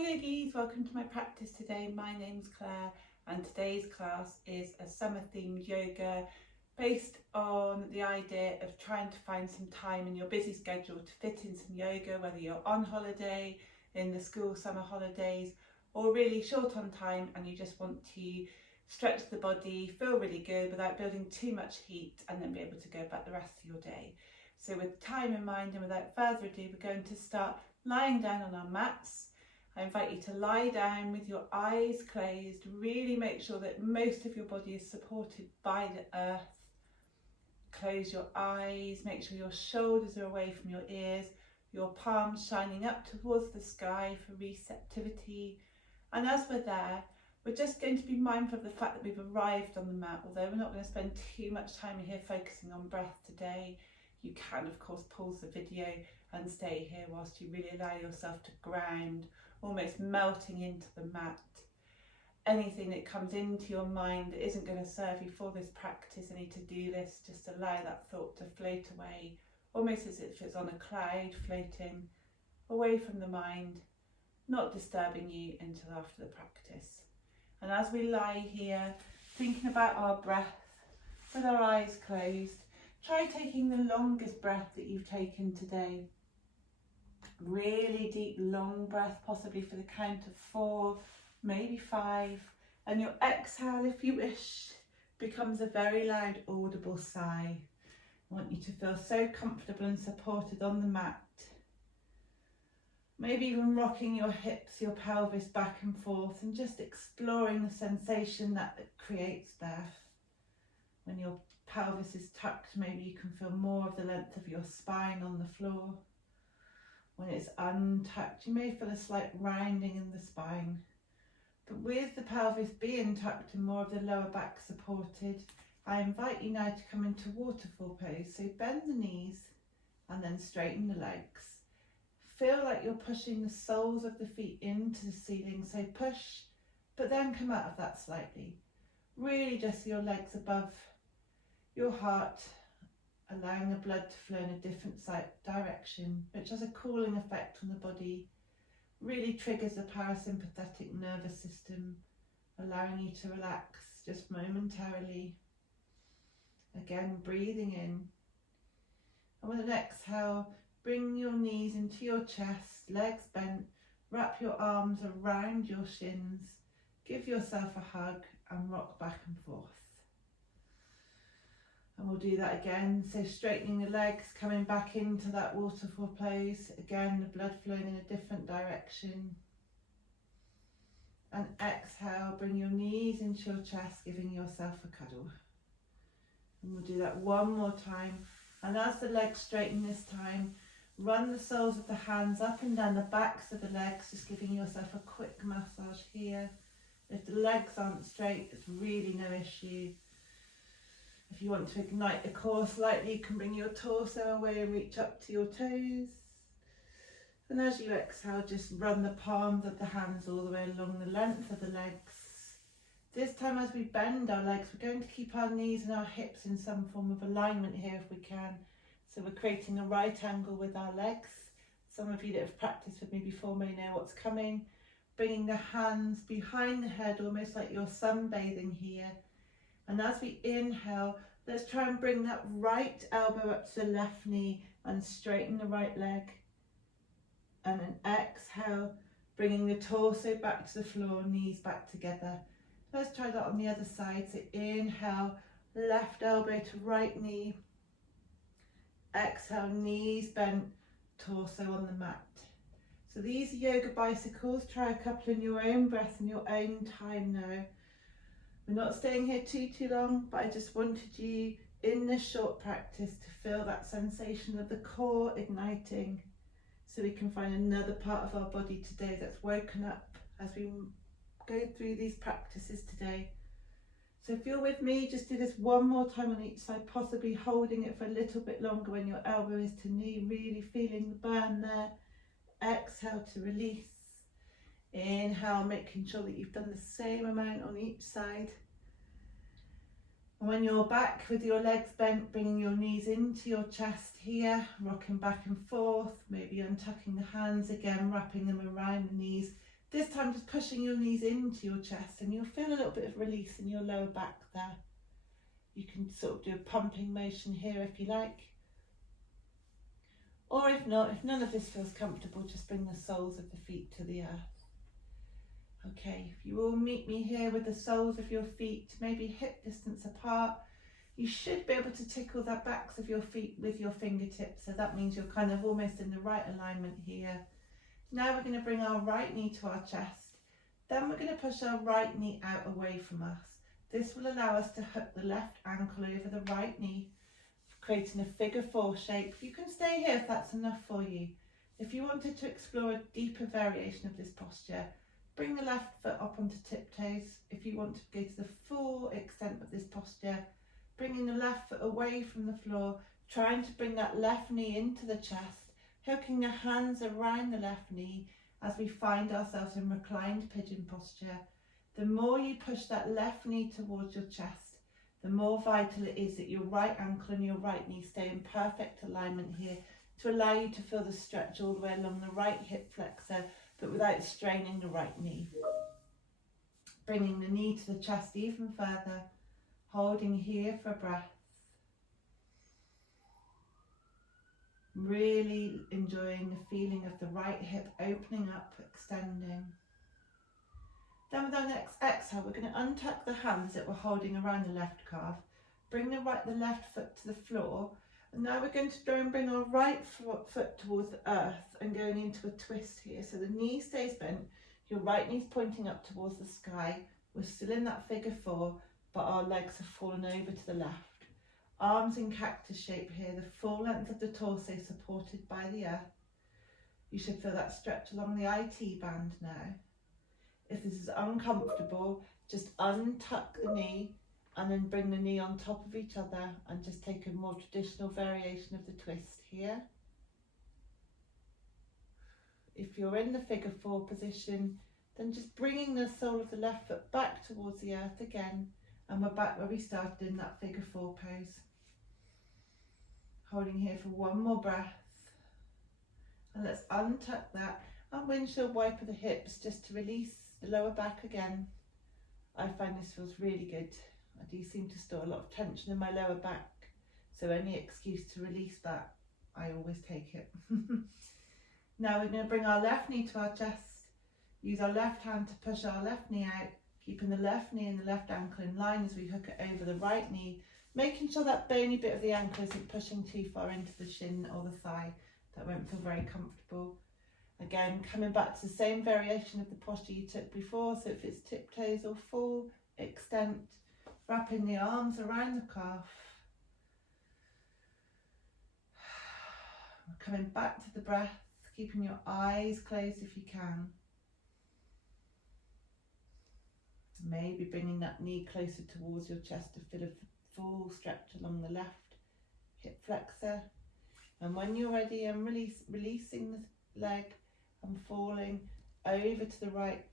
yogis, welcome to my practice today. My name's Claire and today's class is a summer themed yoga based on the idea of trying to find some time in your busy schedule to fit in some yoga, whether you're on holiday, in the school summer holidays, or really short on time and you just want to stretch the body, feel really good without building too much heat, and then be able to go about the rest of your day. So with time in mind and without further ado, we're going to start lying down on our mats. I invite you to lie down with your eyes closed. Really make sure that most of your body is supported by the earth. Close your eyes, make sure your shoulders are away from your ears, your palms shining up towards the sky for receptivity. And as we're there, we're just going to be mindful of the fact that we've arrived on the mat. Although we're not going to spend too much time here focusing on breath today, you can of course pause the video and stay here whilst you really allow yourself to ground, almost melting into the mat. Anything that comes into your mind that isn't going to serve you for this practice, any to-do list, just allow that thought to float away, almost as if it's on a cloud floating away from the mind, not disturbing you until after the practice. And as we lie here, thinking about our breath with our eyes closed, try taking the longest breath that you've taken today. Really deep, long breath, possibly for the count of 4, maybe 5. And your exhale, if you wish, becomes a very loud, audible sigh. I want you to feel so comfortable and supported on the mat. Maybe even rocking your hips, your pelvis back and forth, and just exploring the sensation that it creates there. When your pelvis is tucked, maybe you can feel more of the length of your spine on the floor. When it's untucked, you may feel a slight rounding in the spine. But with the pelvis being tucked and more of the lower back supported, I invite you now to come into waterfall pose. So bend the knees and then straighten the legs. Feel like you're pushing the soles of the feet into the ceiling. So push, but then come out of that slightly. Really just your legs above your heart, allowing the blood to flow in a different direction, which has a cooling effect on the body, really triggers the parasympathetic nervous system, allowing you to relax just momentarily. Again, breathing in. And with an exhale, bring your knees into your chest, legs bent, wrap your arms around your shins, give yourself a hug and rock back and forth. And we'll do that again, so straightening the legs, coming back into that waterfall pose. Again, the blood flowing in a different direction. And exhale, bring your knees into your chest, giving yourself a cuddle. And we'll do that one more time. And as the legs straighten this time, run the soles of the hands up and down the backs of the legs, just giving yourself a quick massage here. If the legs aren't straight, it's really no issue. If you want to ignite the core slightly, you can bring your torso away and reach up to your toes. And as you exhale, just run the palms of the hands all the way along the length of the legs. This time as we bend our legs, we're going to keep our knees and our hips in some form of alignment here if we can. So we're creating a right angle with our legs. Some of you that have practiced with me before may know what's coming. Bringing the hands behind the head, almost like you're sunbathing here. And as we inhale, let's try and bring that right elbow up to the left knee and straighten the right leg. And then exhale, bringing the torso back to the floor, knees back together. Let's try that on the other side. So inhale, left elbow to right knee. Exhale, knees bent, torso on the mat. So these are yoga bicycles. Try a couple in your own breath and your own time now. We're not staying here too long, but I just wanted you in this short practice to feel that sensation of the core igniting, so we can find another part of our body today that's woken up as we go through these practices today. So if you're with me, just do this one more time on each side, possibly holding it for a little bit longer when your elbow is to knee, really feeling the burn there. Exhale to release. Inhale, making sure that you've done the same amount on each side. And when you're back with your legs bent, bringing your knees into your chest here, rocking back and forth, maybe untucking the hands again, wrapping them around the knees. time just pushing your knees into your chest, and you'll feel a little bit of release in your lower back there. You can sort of do a pumping motion here if you like. Or if not, if none of this feels comfortable, just bring the soles of the feet to the earth. Okay, if you all meet me here with the soles of your feet, maybe hip distance apart, you should be able to tickle the backs of your feet with your fingertips. So that means you're kind of almost in the right alignment here. Now we're going to bring our right knee to our chest. Then we're going to push our right knee out away from us. This will allow us to hook the left ankle over the right knee, creating a figure 4 shape. You can stay here if that's enough for you. If you wanted to explore a deeper variation of this posture, bring the left foot up onto tiptoes. If you want to go to the full extent of this posture, bringing the left foot away from the floor, trying to bring that left knee into the chest, hooking the hands around the left knee as we find ourselves in reclined pigeon posture. The more you push that left knee towards your chest, the more vital it is that your right ankle and your right knee stay in perfect alignment here to allow you to feel the stretch all the way along the right hip flexor, but without straining the right knee. Bringing the knee to the chest even further, holding here for a breath. Really enjoying the feeling of the right hip opening up, extending. Then with our next exhale, we're going to untuck the hands that we're holding around the left calf, bring the left foot to the floor, and now we're going to go and bring our right foot towards the earth and going into a twist here. So the knee stays bent, your right knee's pointing up towards the sky. We're still in that figure 4, but our legs have fallen over to the left. Arms in cactus shape here, the full length of the torso supported by the earth. You should feel that stretch along the IT band now. If this is uncomfortable, just untuck the knee and then bring the knee on top of each other and just take a more traditional variation of the twist here. If you're in the figure 4 position, then just bringing the sole of the left foot back towards the earth again, and we're back where we started in that figure 4 pose. Holding here for one more breath, and let's untuck that and windshield wiper the hips just to release the lower back again. I find this feels really good. I do seem to store a lot of tension in my lower back, so any excuse to release that, I always take it. Now we're going to bring our left knee to our chest, use our left hand to push our left knee out, keeping the left knee and the left ankle in line as we hook it over the right knee, making sure that bony bit of the ankle isn't pushing too far into the shin or the thigh. That won't feel very comfortable. Again, coming back to the same variation of the posture you took before, so if it's tiptoes or full extent, wrapping the arms around the calf. Coming back to the breath, keeping your eyes closed if you can. Maybe bringing that knee closer towards your chest to feel a full stretch along the left hip flexor. And when you're ready, I'm releasing the leg and falling over to the right.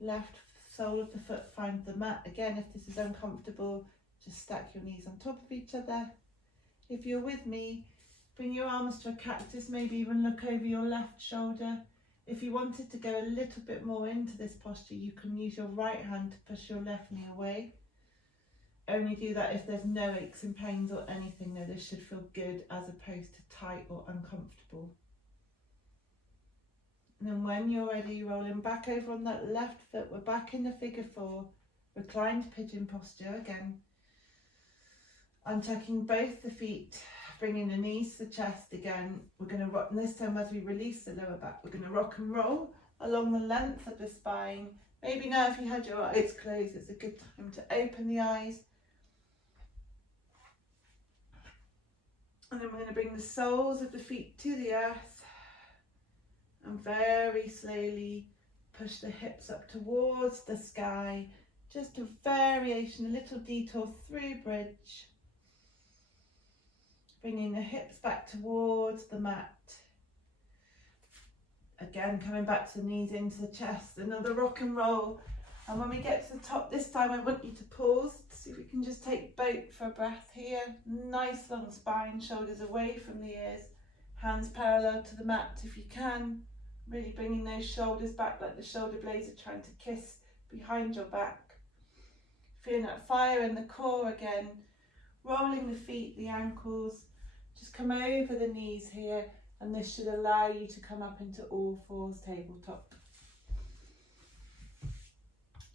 Left sole of the foot finds the mat. Again, if this is uncomfortable, just stack your knees on top of each other. If you're with me, bring your arms to a cactus, maybe even look over your left shoulder. If you wanted to go a little bit more into this posture, you can use your right hand to push your left knee away. Only do that if there's no aches and pains or anything, though. This should feel good as opposed to tight or uncomfortable. And then when you're ready, rolling back over on that left foot, we're back in the figure 4, reclined pigeon posture again. Untucking both the feet, bringing the knees to the chest again. We're going to rock, and this time as we release the lower back, we're going to rock and roll along the length of the spine. Maybe now if you had your eyes closed, it's a good time to open the eyes. And then we're going to bring the soles of the feet to the earth and very slowly push the hips up towards the sky. Just a variation, a little detour through bridge. Bringing the hips back towards the mat. Again, coming back to the knees into the chest, another rock and roll. And when we get to the top this time, I want you to pause to see if we can just take boat for a breath here. Nice long spine, shoulders away from the ears, hands parallel to the mat if you can. Really bringing those shoulders back like the shoulder blades are trying to kiss behind your back. Feeling that fire in the core again. Rolling the feet, the ankles. Just come over the knees here, and this should allow you to come up into all fours, tabletop.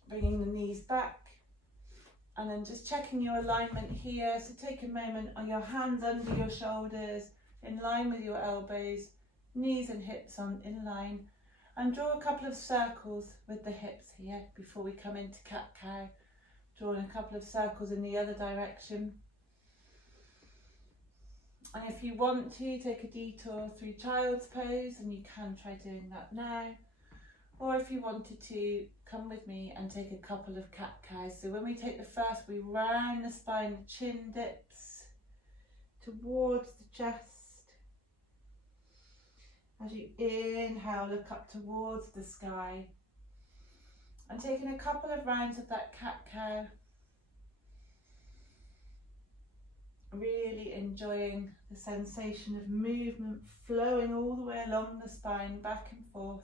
Bringing the knees back, and then just checking your alignment here. So take a moment on your hands under your shoulders, in line with your elbows, knees and hips in line, and draw a couple of circles with the hips here before we come into cat-cow. Drawing a couple of circles in the other direction. And if you want to, take a detour through child's pose, and you can try doing that now. Or if you wanted to, come with me and take a couple of cat-cows. So when we take the first, we round the spine, the chin dips towards the chest. As you inhale, look up towards the sky. And taking a couple of rounds of that cat-cow. Really enjoying the sensation of movement flowing all the way along the spine, back and forth.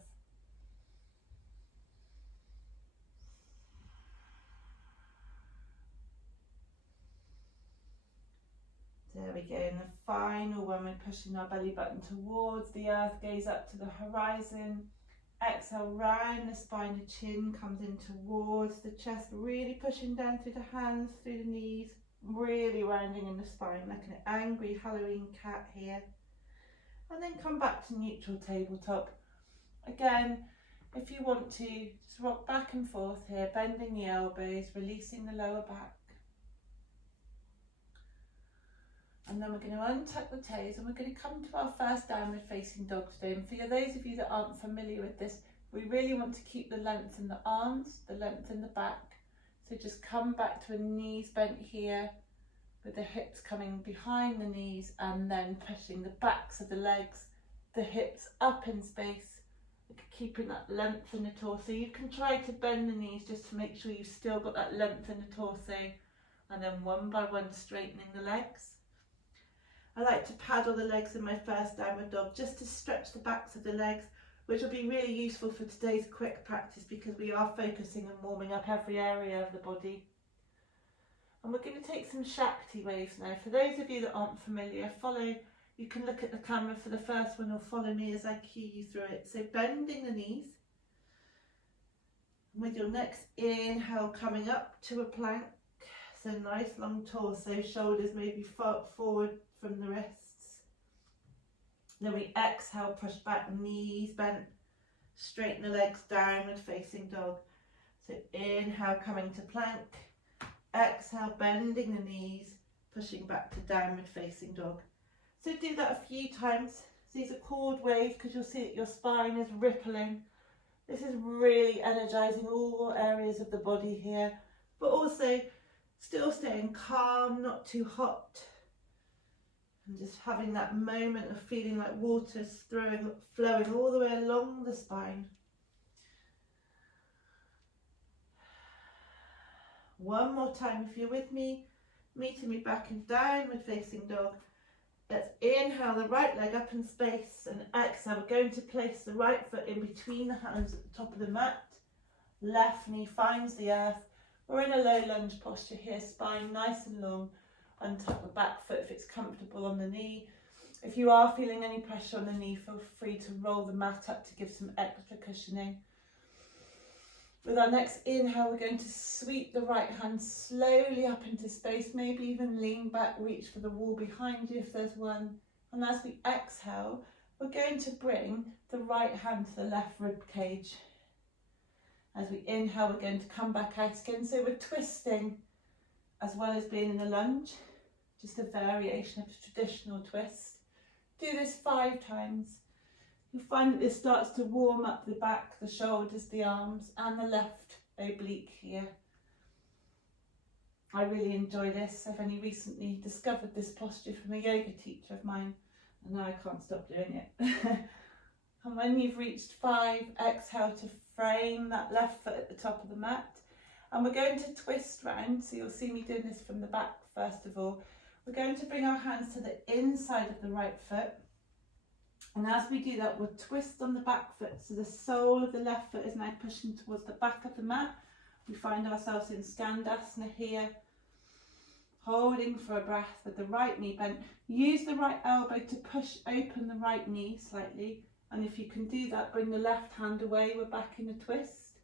There we go, and the final one, we're pushing our belly button towards the earth, gaze up to the horizon. Exhale, round the spine, the chin comes in towards the chest, really pushing down through the hands, through the knees, really rounding in the spine like an angry Halloween cat here. And then come back to neutral tabletop. Again, if you want to, just rock back and forth here, bending the elbows, releasing the lower back. And then we're going to untuck the toes, and we're going to come to our first downward facing dog today. And for those of you that aren't familiar with this, we really want to keep the length in the arms, the length in the back. So just come back to a knees bent here, with the hips coming behind the knees, and then pushing the backs of the legs, the hips up in space, keeping that length in the torso. You can try to bend the knees just to make sure you've still got that length in the torso, and then one by one straightening the legs. I like to paddle the legs in my first downward dog just to stretch the backs of the legs, which will be really useful for today's quick practice because we are focusing and warming up every area of the body. And we're going to take some Shakti waves now. For those of you that aren't familiar, you can look at the camera for the first one or follow me as I cue you through it. So bending the knees. With your next inhale coming up to a plank. So nice long torso, shoulders maybe forward from the wrists. Then we exhale, push back, knees bent, straighten the legs, downward facing dog. So inhale, coming to plank. Exhale, bending the knees, pushing back to downward facing dog. So do that a few times. These are cord waves because you'll see that your spine is rippling. This is really energizing all areas of the body here, but also still staying calm, not too hot. And just having that moment of feeling like water's flowing all the way along the spine. One more time if you're with me, meeting me back in downward facing dog. Let's inhale the right leg up in space and exhale. We're going to place the right foot in between the hands at the top of the mat. Left knee finds the earth. We're in a low lunge posture here, spine nice and long. Untuck the back foot if it's comfortable on the knee. If you are feeling any pressure on the knee, feel free to roll the mat up to give some extra cushioning. With our next inhale, we're going to sweep the right hand slowly up into space, maybe even lean back, reach for the wall behind you if there's one. And as we exhale, we're going to bring the right hand to the left rib cage. As we inhale, we're going to come back out again. So we're twisting as well as being in a lunge, just a variation of a traditional twist. Do this 5 times. You'll find that this starts to warm up the back, the shoulders, the arms, and the left oblique here. I really enjoy this. I've only recently discovered this posture from a yoga teacher of mine, and now I can't stop doing it. And when you've reached 5, exhale to frame that left foot at the top of the mat. And we're going to twist round, so you'll see me doing this from the back first of all. We're going to bring our hands to the inside of the right foot. And as we do that, we'll twist on the back foot, so the sole of the left foot is now pushing towards the back of the mat. We find ourselves in Skandasana here, holding for a breath with the right knee bent. Use the right elbow to push open the right knee slightly, and if you can do that, bring the left hand away. We're back in a twist.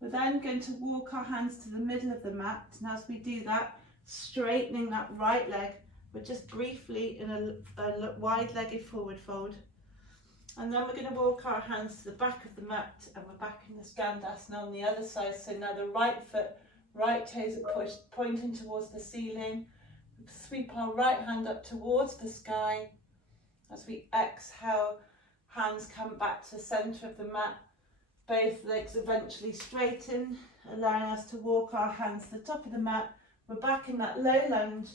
We're then going to walk our hands to the middle of the mat, and as we do that, straightening that right leg, we're just briefly in a wide-legged forward fold. And then we're going to walk our hands to the back of the mat, and we're back in the Skandasana on the other side. So now the right foot, right toes are pushed, pointing towards the ceiling. Sweep our right hand up towards the sky. As we exhale, hands come back to the centre of the mat. Both legs eventually straighten, allowing us to walk our hands to the top of the mat. We're back in that low lunge.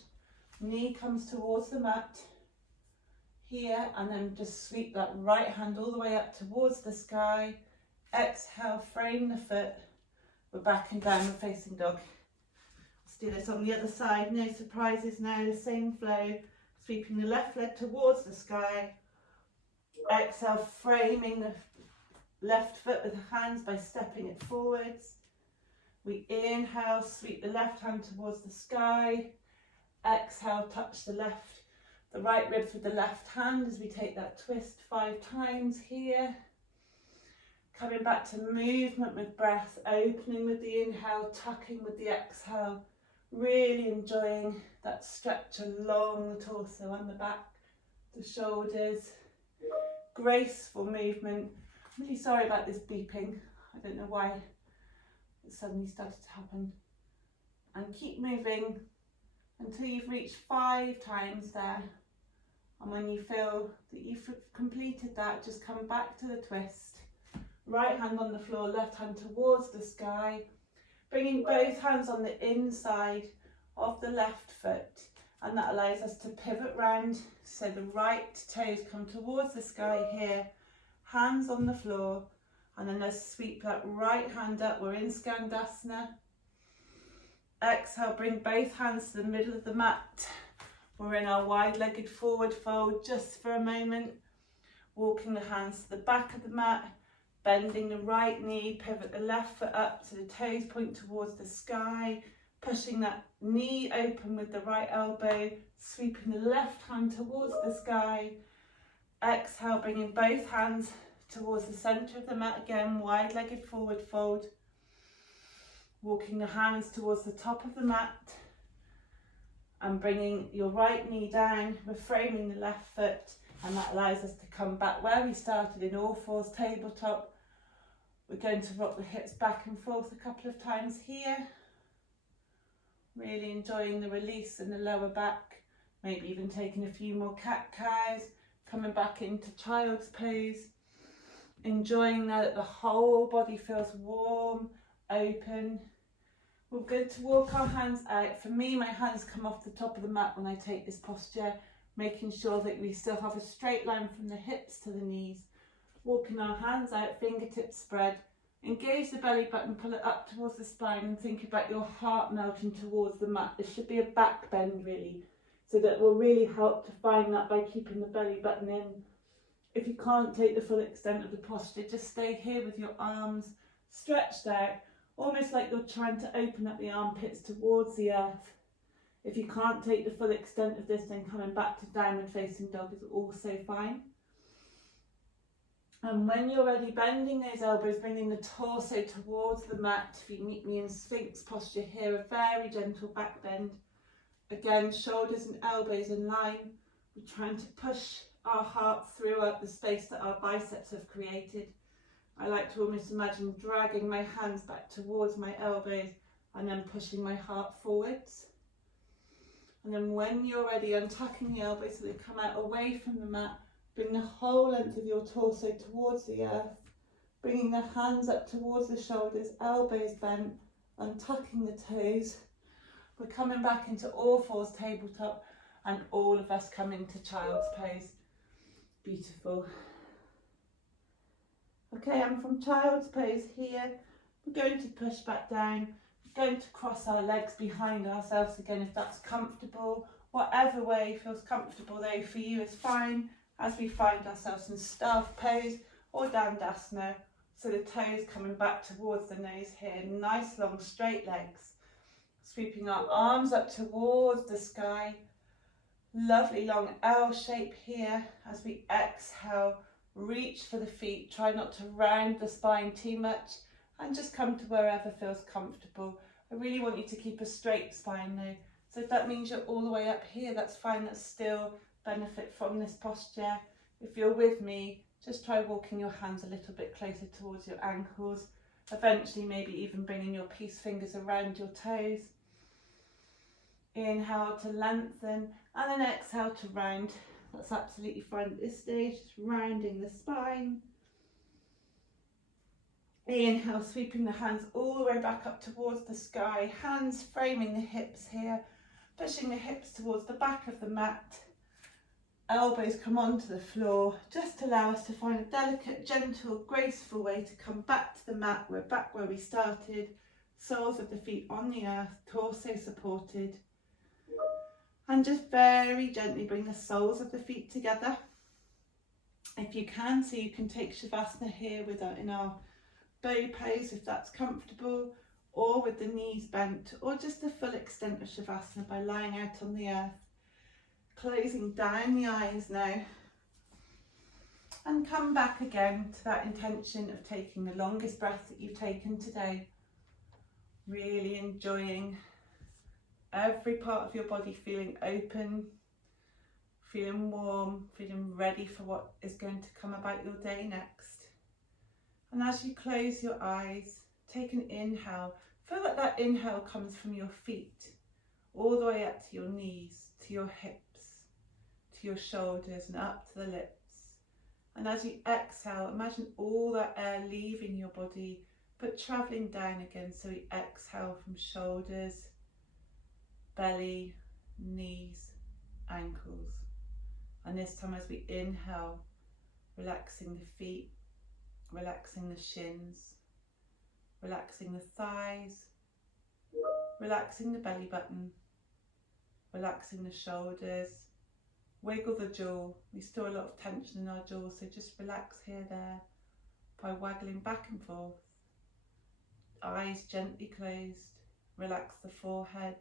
Knee comes towards the mat here, and then just sweep that right hand all the way up towards the sky. Exhale, frame the foot. We're back in downward facing dog. Let's do this on the other side. No surprises now, the same flow. Sweeping the left leg towards the sky. Exhale, framing the left foot with the hands by stepping it forwards. We inhale, sweep the left hand towards the sky. Exhale, touch the right ribs with the left hand as we take that twist 5 times here. Coming back to movement with breath, opening with the inhale, tucking with the exhale. Really enjoying that stretch along the torso and the back, the shoulders. Graceful movement. I'm really sorry about this beeping. I don't know why it suddenly started to happen. And keep moving until you've reached 5 times there. And when you feel that you've completed that, just come back to the twist. Right hand on the floor, left hand towards the sky. Bringing both hands on the inside of the left foot. And that allows us to pivot round, so the right toes come towards the sky here. Hands on the floor. And then let's sweep that right hand up. We're in Skandasana. Exhale, bring both hands to the middle of the mat. We're in our wide-legged forward fold just for a moment. Walking the hands to the back of the mat, bending the right knee, pivot the left foot up so the toes point towards the sky, pushing that knee open with the right elbow, sweeping the left hand towards the sky. Exhale, bringing both hands towards the centre of the mat again, wide-legged forward fold. Walking the hands towards the top of the mat and bringing your right knee down, reframing the left foot, and that allows us to come back where we started in all fours, tabletop. We're going to rock the hips back and forth a couple of times here. Really enjoying the release in the lower back, maybe even taking a few more cat-cows, coming back into child's pose. Enjoying now that the whole body feels warm, open. We're good to walk our hands out. For me, my hands come off the top of the mat when I take this posture, making sure that we still have a straight line from the hips to the knees. Walking our hands out, fingertips spread. Engage the belly button, pull it up towards the spine, and think about your heart melting towards the mat. This should be a back bend really, so that will really help to find that by keeping the belly button in. If you can't take the full extent of the posture, just stay here with your arms stretched out, almost like you're trying to open up the armpits towards the earth. If you can't take the full extent of this, then coming back to downward facing dog is also fine. And when you're ready, bending those elbows, bringing the torso towards the mat. If you meet me in Sphinx posture here, a very gentle back bend. Again, shoulders and elbows in line. We're trying to push our heart throughout the space that our biceps have created. I like to almost imagine dragging my hands back towards my elbows and then pushing my heart forwards. And then when you're ready, untucking the elbows so they come out away from the mat. Bring the whole length of your torso towards the earth. Bringing the hands up towards the shoulders, elbows bent, untucking the toes. We're coming back into all fours, tabletop, and all of us come into child's pose. Beautiful. Okay, I'm from child's pose here. We're going to push back down. We're going to cross our legs behind ourselves again if that's comfortable. Whatever way feels comfortable though for you is fine. as we find ourselves in staff pose or Dandasana. So the toes coming back towards the nose here, nice long straight legs. Sweeping our arms up towards the sky. Lovely long L shape here as we exhale, reach for the feet. Try not to round the spine too much and just come to wherever feels comfortable. I really want you to keep a straight spine though. So if that means you're all the way up here, that's fine. That's still benefit from this posture. If you're with me, just try walking your hands a little bit closer towards your ankles. Eventually maybe even bringing your peace fingers around your toes. Inhale to lengthen and then exhale to round. That's absolutely fine at this stage, just rounding the spine. Inhale, sweeping the hands all the way back up towards the sky, hands framing the hips here, pushing the hips towards the back of the mat. Elbows come onto the floor, just allow us to find a delicate, gentle, graceful way to come back to the mat. We're back where we started, soles of the feet on the earth, torso supported. And just very gently bring the soles of the feet together. If you can, so you can take Shavasana here in our bow pose if that's comfortable, or with the knees bent, or just the full extent of Shavasana by lying out on the earth. Closing down the eyes now and come back again to that intention of taking the longest breath that you've taken today. Really enjoying every part of your body feeling open, feeling warm, feeling ready for what is going to come about your day next. And as you close your eyes, take an inhale. Feel that that inhale comes from your feet all the way up to your knees, to your hips, to your shoulders and up to the lips. And as you exhale, imagine all that air leaving your body but travelling down again. So we exhale from shoulders, belly, knees, ankles. And this time as we inhale, relaxing the feet, relaxing the shins, relaxing the thighs, relaxing the belly button, relaxing the shoulders. Wiggle the jaw. We store a lot of tension in our jaw, so just relax here, there, by waggling back and forth. Eyes gently closed. Relax the forehead,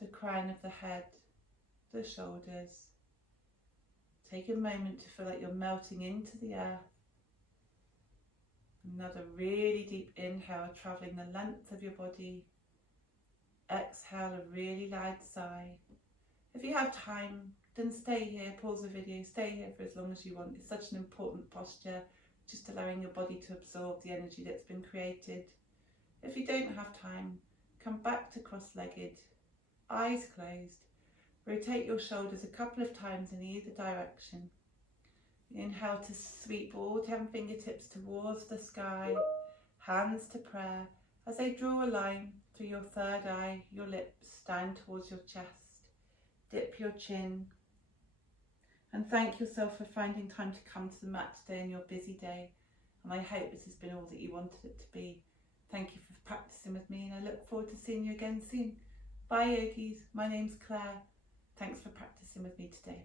the crown of the head, the shoulders. Take a moment to feel like you're melting into the earth. Another really deep inhale, travelling the length of your body. Exhale a really loud sigh. If you have time, then stay here, pause the video, stay here for as long as you want. It's such an important posture, just allowing your body to absorb the energy that's been created. If you don't have time, come back to cross-legged, eyes closed. Rotate your shoulders a couple of times in either direction. Inhale to sweep all 10 fingertips towards the sky, hands to prayer, as they draw a line through your third eye, your lips down towards your chest. Dip your chin and thank yourself for finding time to come to the mat today in your busy day. And I hope this has been all that you wanted it to be. Thank you for practicing with me, and I look forward to seeing you again soon. Bye yogis, my name's Claire. Thanks for practicing with me today.